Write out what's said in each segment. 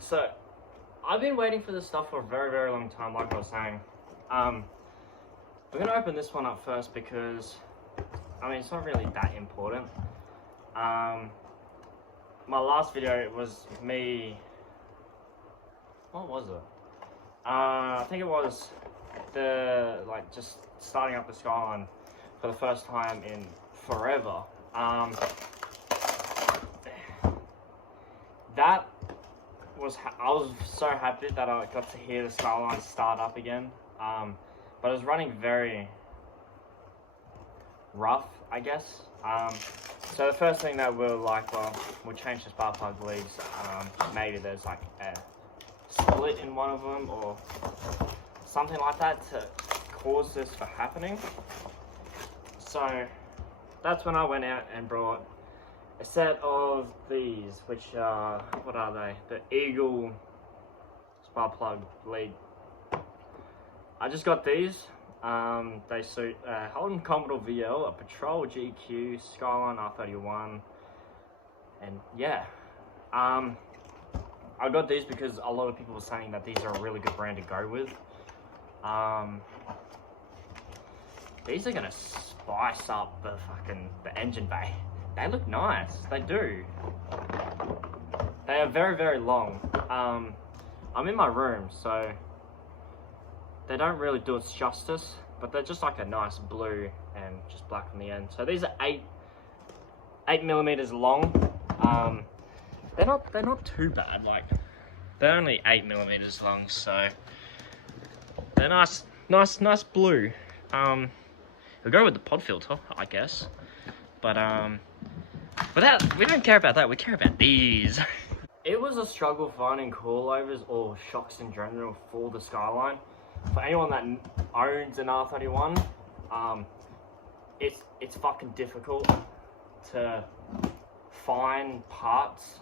So, I've been waiting for this stuff for a very, very long time, like I was saying. We're gonna open this one up first because, I mean, it's not really that important. My last video was me, what was it? I think it was just starting up the Skyline for the first time in forever. I was so happy that I got to hear the Skyline start up again, but it was running very rough, I guess. So the first thing that we'll change the spark plug leads. Maybe there's like a split in one of them or something like that to cause this for happening. So that's when I went out and brought a set of these, which are, what are they? The Eagle spark plug lead. I just got these. They suit a Holden Commodore VL, a Patrol GQ, Skyline R31, and yeah. I got these because a lot of people were saying that these are a really good brand to go with. These are gonna spice up the engine bay. They look nice, they do. They are very, very long. I'm in my room, so they don't really do it justice, but they're just like a nice blue and just black on the end. So these are 8 millimeters long. They're not too bad. Like, they're only 8 millimeters long, so they're nice blue. We'll go with the pod filter, I guess. But we don't care about that. We care about these. It was a struggle finding coilovers or shocks in general for the Skyline. For anyone that owns an R31, it's fucking difficult to find parts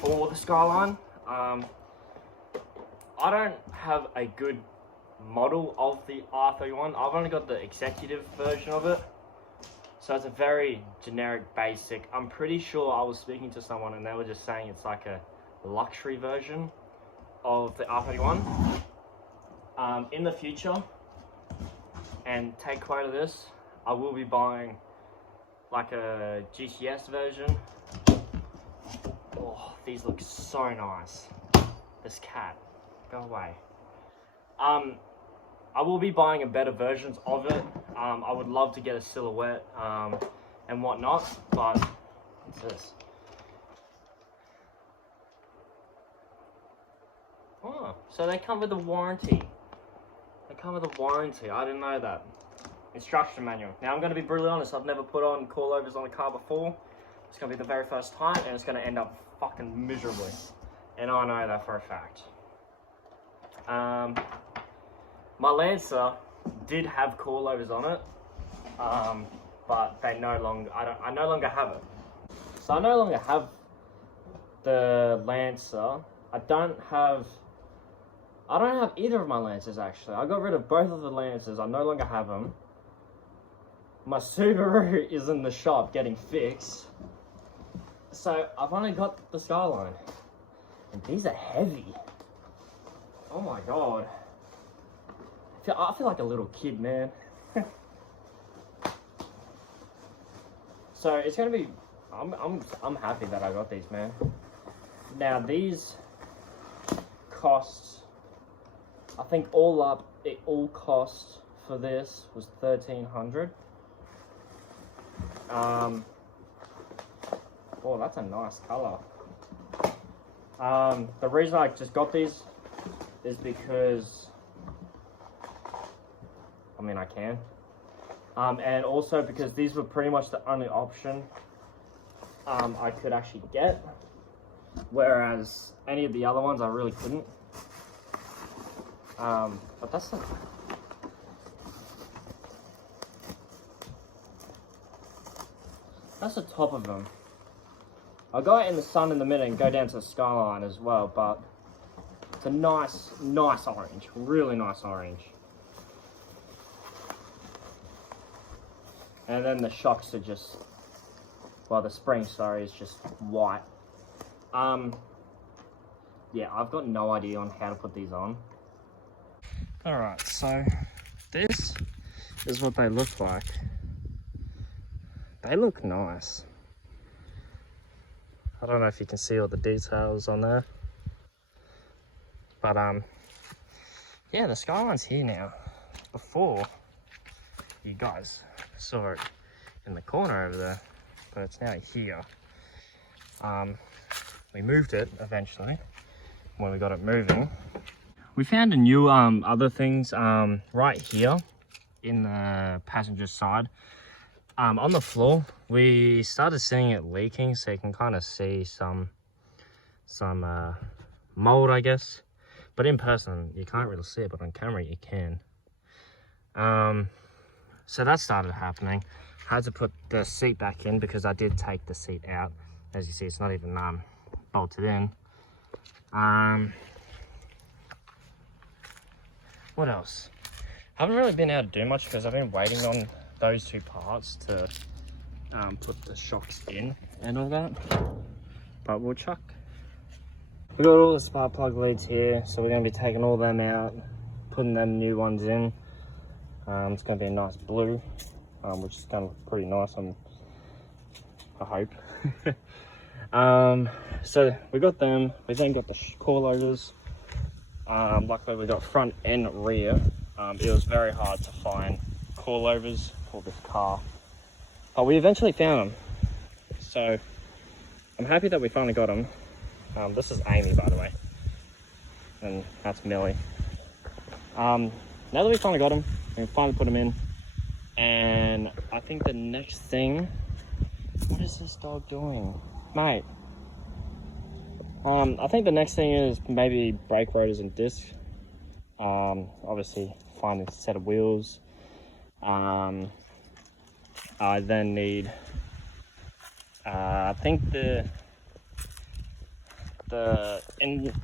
for the Skyline. I don't have a good model of the R31. I've only got the executive version of it, so it's a very generic, basic. I'm pretty sure I was speaking to someone and they were just saying it's like a luxury version of the R31. In the future, and take quote of this, I will be buying like a GTS version. Oh, these look so nice. This cat, go away. I will be buying a better versions of it. I would love to get a silhouette and whatnot, but what's this? Oh, so they come with a warranty. They come with a warranty. I didn't know that. Instruction manual. Now I'm going to be brutally honest. I've never put on coilovers on a car before. It's going to be the very first time, and it's going to end up fucking miserably. And I know that for a fact. My Lancer did have coilovers on it, but they no longer. I no longer have it. So I no longer have the Lancer. I don't have either of my Lancers, actually. I got rid of both of the Lancers. I no longer have them. My Subaru is in the shop getting fixed. So I've only got the Skyline. And these are heavy. Oh my god. I feel like a little kid, man. So it's gonna be, I'm happy that I got these, man. Now these cost, I think all up, it all cost for this was $1,300. Oh, that's a nice color. The reason I just got these is because, I mean, I can. And also because these were pretty much the only option I could actually get. Whereas any of the other ones I really couldn't. But that's the top of them. I'll go out in the sun in the minute and go down to the Skyline as well, but it's a nice orange, really nice orange. And then the shocks are just, well, the spring, sorry, is just white. yeah, I've got no idea on how to put these on. Alright, so this is what they look like. They look nice. I don't know if you can see all the details on there. But yeah, the Skyline's here now. Before, you guys saw it in the corner over there, but it's now here. We moved it eventually when we got it moving. We found a new other things right here in the passenger side. On the floor, we started seeing it leaking, so you can kind of see some mold, I guess. But in person, you can't really see it, but on camera, you can. So that started happening. I had to put the seat back in because I did take the seat out. As you see, it's not even bolted in. What else? I haven't really been able to do much because I've been waiting on those two parts to put the shocks in and all that. But we'll chuck. We got all the spark plug leads here, so we're going to be taking all them out, putting them new ones in. It's going to be a nice blue, which is going to look pretty nice, I hope. So we got them. We then got the coilovers. Luckily we got front and rear. It was very hard to find coilovers for this car, but we eventually found them. So I'm happy that we finally got them. This is Amy, by the way, and that's Millie. Now that we finally got them, we can finally put them in, and I think the next thing, what is this dog doing, mate? I think the next thing is maybe brake rotors and discs. Obviously find a set of wheels. I then need, I think the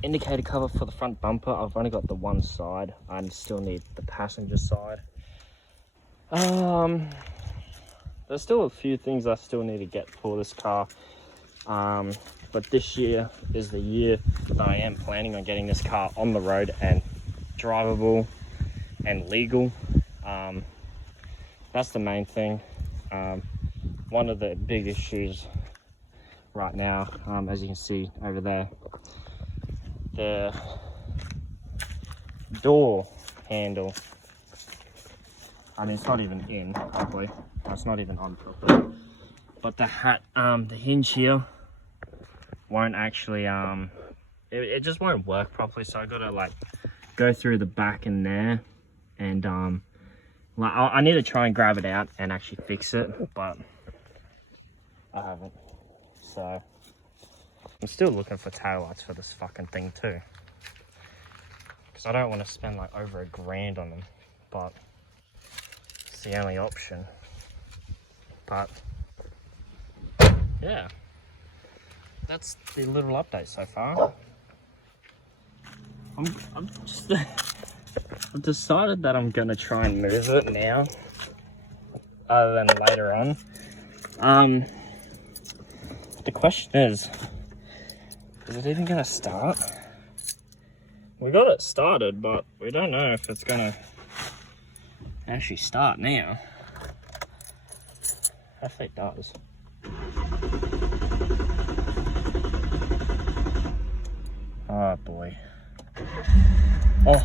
indicator cover for the front bumper. I've only got the one side. I still need the passenger side. There's still a few things I still need to get for this car. But this year is the year that I am planning on getting this car on the road and drivable and legal. That's the main thing. One of the big issues right now, as you can see over there, the door handle, I mean, it's not even in properly, it's not even on properly, but the hinge here won't actually, it just won't work properly, so I gotta like go through the back in there, and like I need to try and grab it out and actually fix it, but I haven't. So I'm still looking for taillights for this fucking thing too, because I don't want to spend like over $1,000 on them, but it's the only option. But yeah, that's the little update so far. I've decided that I'm gonna try and move it now, other than later on. The question is it even gonna start? We got it started, but we don't know if it's gonna actually start now. Hopefully it does. Oh boy. Oh.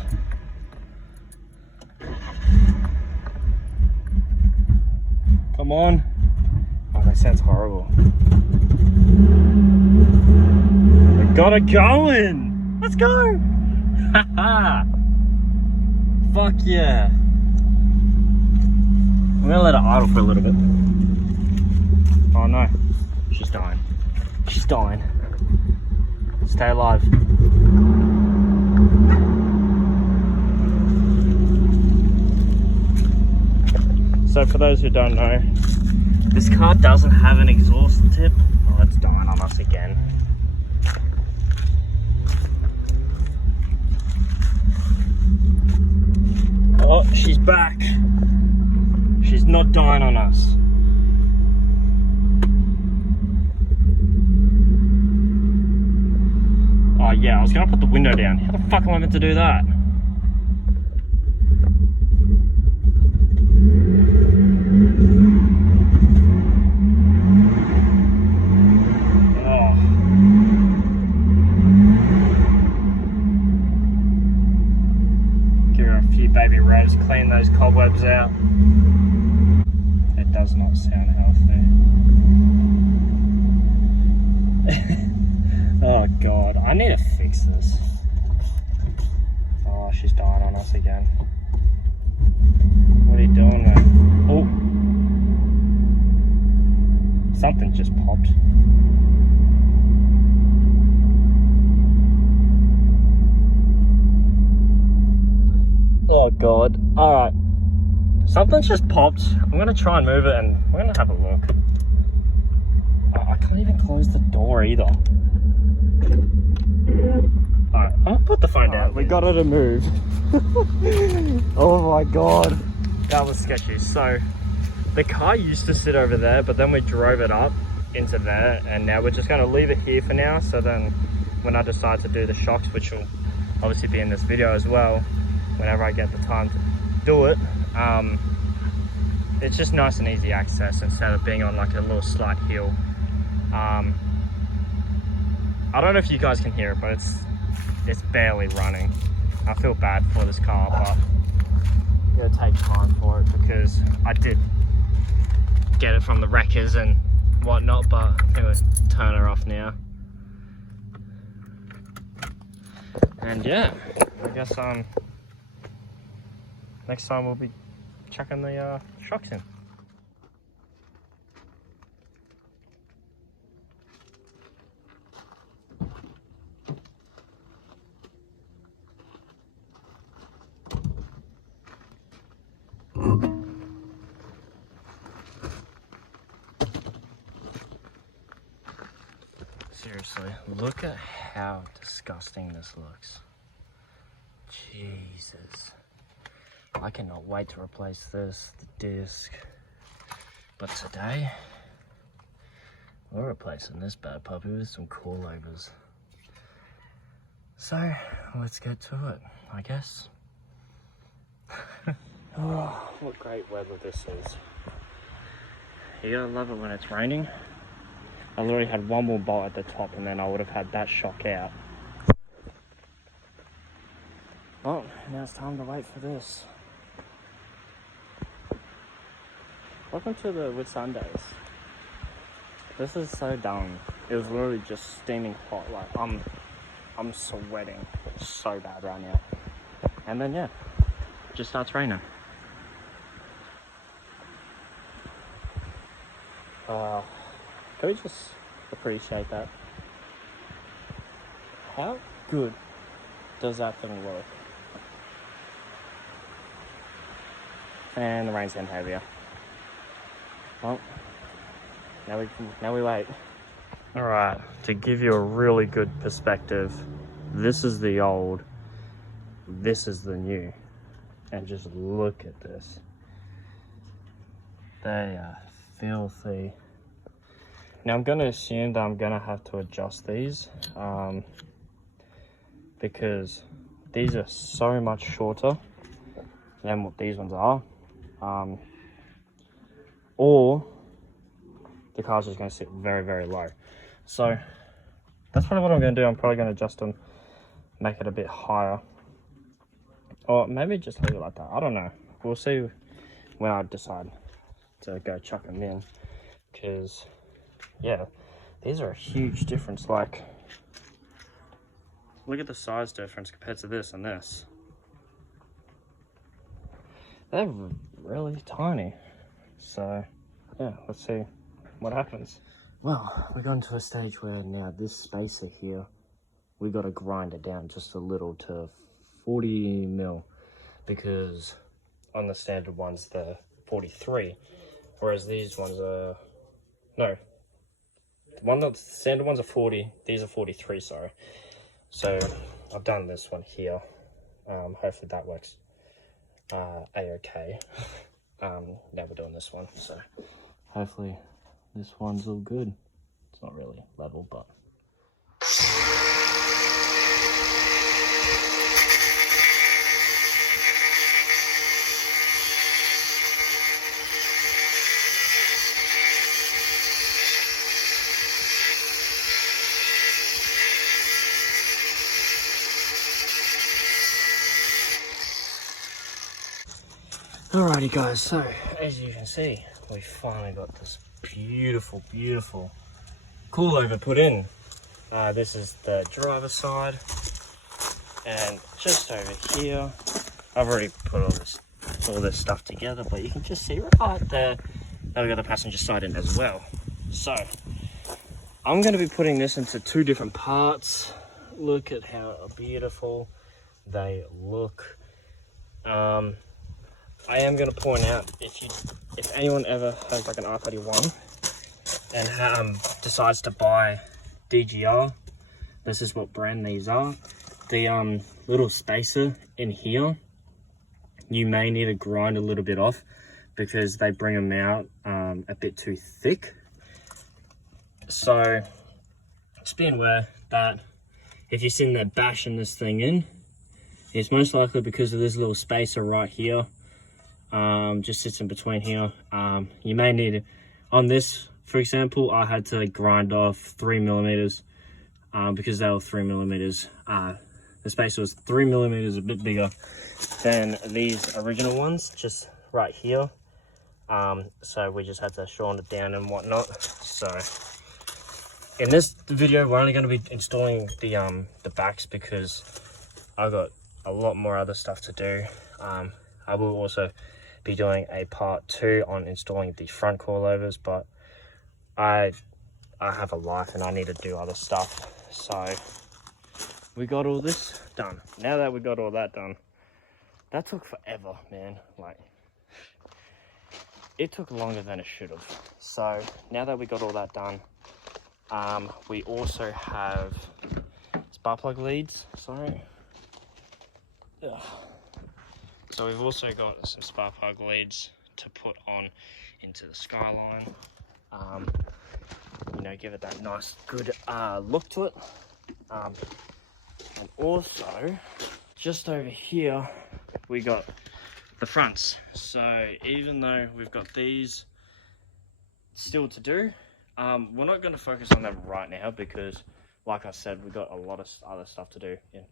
Come on. Oh, that sounds horrible. We got it going. Let's go. Haha. Fuck yeah. I'm gonna let it idle for a little bit. Oh no. She's dying. She's dying. Stay alive. So for those who don't know, this car doesn't have an exhaust tip. Oh, it's dying on us again. Oh, she's back. She's not dying on us. Oh yeah, I was gonna put the window down. How the fuck am I meant to do that? Oh. Give her a few baby rubs, clean those cobwebs out. It does not sound healthy. Oh god, I need to fix this. Oh, she's dying on us again. What are you doing there? Oh! Something just popped. Oh god. Alright. Something's just popped. I'm gonna try and move it and we're gonna have a look. Oh, I can't even close the door either. Alright, I'll put the phone down. We got her to move. Oh my god. That was sketchy. So, the car used to sit over there, but then we drove it up into there, and now we're just going to leave it here for now. So then, when I decide to do the shocks, which will obviously be in this video as well, whenever I get the time to do it, it's just nice and easy access instead of being on like a little slight hill. I don't know if you guys can hear it, but it's barely running. I feel bad for this car, but it'll take time for it because I did get it from the wreckers and whatnot, but I think we'll turn her off now. And yeah, I guess next time we'll be chucking the shocks in. Seriously, look at how disgusting this looks. Jesus. I cannot wait to replace this, the disc. But today, we're replacing this bad puppy with some Coilovers. So, let's get to it, I guess. Oh, what great weather this is. You gotta love it when it's raining. I literally had one more bolt at the top and then I would have had that shock out. Well, now it's time to wait for this. Welcome to the With Sundays. This is so dumb. It was literally just steaming hot. Like I'm sweating so bad right now. And then yeah, it just starts raining. Can we just appreciate that? How good does that thing look? And the rain's getting heavier. Well, now we wait. All right, to give you a really good perspective, this is the old, this is the new, and just look at this. They are filthy. Now I'm going to assume that I'm going to have to adjust these because these are so much shorter than what these ones are. Or the car's just going to sit very, very low. So that's probably what I'm going to do. I'm probably going to adjust them, make it a bit higher. Or maybe just leave it like that. I don't know. We'll see when I decide to go chuck them in. Because yeah, these are a huge difference. Like, look at the size difference compared to this and this. They're really tiny. So yeah, let's see what happens. Well, we've gotten to a stage where now this spacer here, we got to grind it down just a little to 40 mil, because on the standard ones they're 43, whereas these ones are, no, the standard ones are 40, these are 43, sorry. So I've done this one here. Hopefully that works a-okay. Now we're doing this one, so hopefully this one's all good. It's not really level, but Alrighty guys, so as you can see, we finally got this beautiful, beautiful coilover put in. This is the driver's side, and just over here, I've already put all this stuff together, but you can just see right there that we've got the passenger side in as well. So I'm going to be putting this into two different parts. Look at how beautiful they look. I am going to point out, if anyone ever has like an R31 and decides to buy DGR, this is what brand these are. The little spacer in here, you may need to grind a little bit off because they bring them out a bit too thick. So just be aware that if you're sitting there bashing this thing in, it's most likely because of this little spacer right here. Just sits in between here. You may need, on this for example, I had to grind off 3mm because they were 3mm. The spacer was 3mm, a bit bigger than these original ones, just right here. So we just had to shorten it down and whatnot. So in this video, we're only going to be installing the backs because I've got a lot more other stuff to do. I will also be doing a part 2 on installing the front coilovers, but I have a life and I need to do other stuff. So we got all this done. Now that we got all that done, that took forever, man. Like, it took longer than it should have. So now that we got all that done, we also have spark plug leads. Sorry. Ugh. So we've also got some spark plug leads to put on into the skyline. You know, give it that nice, good look to it. And also, just over here, we got the fronts. So even though we've got these still to do, we're not going to focus on them right now because, like I said, we've got a lot of other stuff to do in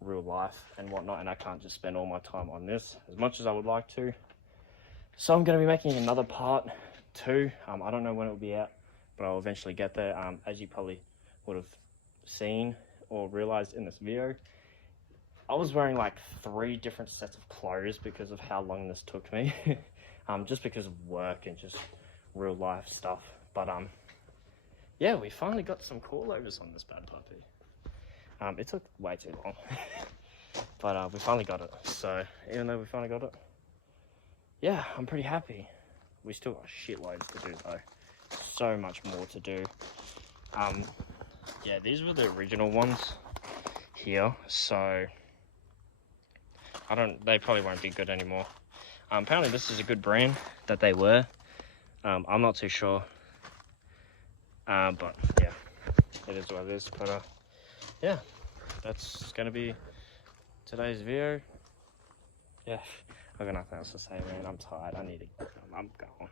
real life and whatnot, and I can't just spend all my time on this as much as I would like to. So I'm going to be making another part 2. I don't know when it will be out, but I'll eventually get there. As you probably would have seen or realized in this video, I was wearing like 3 different sets of clothes because of how long this took me. Just because of work and just real life stuff. But yeah, we finally got some coilovers on this bad puppy. It took way too long, but we finally got it. So even though we finally got it, yeah, I'm pretty happy. We still got shitloads to do though. So much more to do. Yeah, these were the original ones here, so they probably won't be good anymore. Apparently this is a good brand that they were. I'm not too sure. But yeah, it is what it is. But yeah, that's gonna be today's video. Yeah, I've got nothing else to say, man. I'm tired. I'm going.